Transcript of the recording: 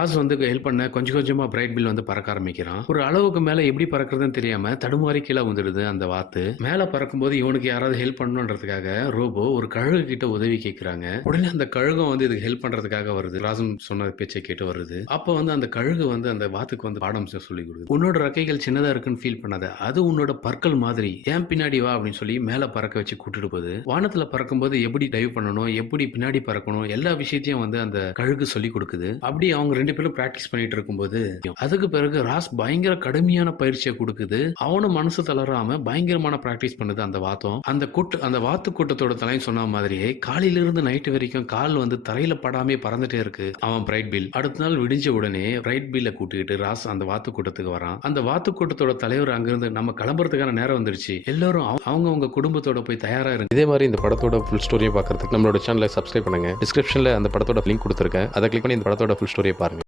ராஸ் வந்து ஹெல்ப் பண்ண கொஞ்சம் கொஞ்சமா பிரைட் பில் வந்து பறக்க ஆரம்பிக்கிறான். ஒரு அளவுக்கு மேல எப்படி பறக்கிறதுன்னு தெரியாம தடுமாறி கீழ விழுந்துடுது அந்த வாத்து. மேல பறக்கும்போது இவனுக்கு யாராவது ஹெல்ப் பண்ணணுன்றதுக்காக ரோபோ ஒரு கழுகு கிட்ட உதவி கேட்கறாங்க. உடனே அந்த கழுகும் வந்து இதுக்கு ஹெல்ப் பண்றதுக்காக வருது. ராசம் சொன்ன பேச்சை கேட்டு வருது. அப்ப வந்து அந்த கழுகு வந்து அந்த வாத்துக்கு வந்து பாடம் சொல்லி கொடுக்குது. உன்னோட ரெக்கைகள் சின்னதா இருக்குன்னு ஃபீல் பண்ணாத. அது உன்னோட பற்கள் மாதிரி. ஏன் பின்னாடி வா அப்படின்னு சொல்லி மேல பறக்க வச்சு கூட்டிட்டு போகுது. வானத்துல பறக்கும்போது எப்படி டைவ் பண்ணணும், எப்படி பின்னாடி பறக்கணும், எல்லா விஷயத்தையும் வந்து அந்த கழுகு சொல்லி கொடுக்குது. அப்படி அவங்க 2 பேரும் பிராக்டிஸ் பண்ணிட்டு இருக்கும்போது அதுக்கு பிறகு ராஸ் பயங்கர கடுமையான பயிற்சியை கொடுக்குது. அவனும் மனசு தளராம பயங்கரமான பிராக்டிஸ் பண்ணுது அந்த வாத்தம். அந்த வாத்து கூட்டத்தோட தலைவன் சொன்ன மாதிரியே காலையில இருந்து நைட்டு வரைக்கும் கால் வந்து தரையில படாமே பறந்துட்டே இருக்கு அவன் பிரைட் பில். அடுத்த நாள் விடிஞ்ச உடனே பிரைட் பில்ல கூட்டிட்டு ராஸ் அந்த வாத்து கூட்டத்துக்கு வரான். அந்த வாத்து கூட்டத்தோட தலைவர் அங்கிருந்து நம்ம கிளம்புறதுக்கான நேரம் வந்துருச்சு, எல்லாரும் அவங்க குடும்பத்தோட போய் தயாரா இருக்கு. இதே மாதிரி இந்த படத்தோட ஃபுல் ஸ்டோரியை பார்க்கறதுக்கு நம்மளோட சேனலை சப்ஸ்கிரைப் பண்ணுங்க. டிஸ்கிரிப்ஷன்ல அந்த படத்தோட லிங்க் கொடுத்துருக்கேன். அதை கிளிக் பண்ணி இந்த படத்தோட ஃபுல் ஸ்டோரியை பாருங்க.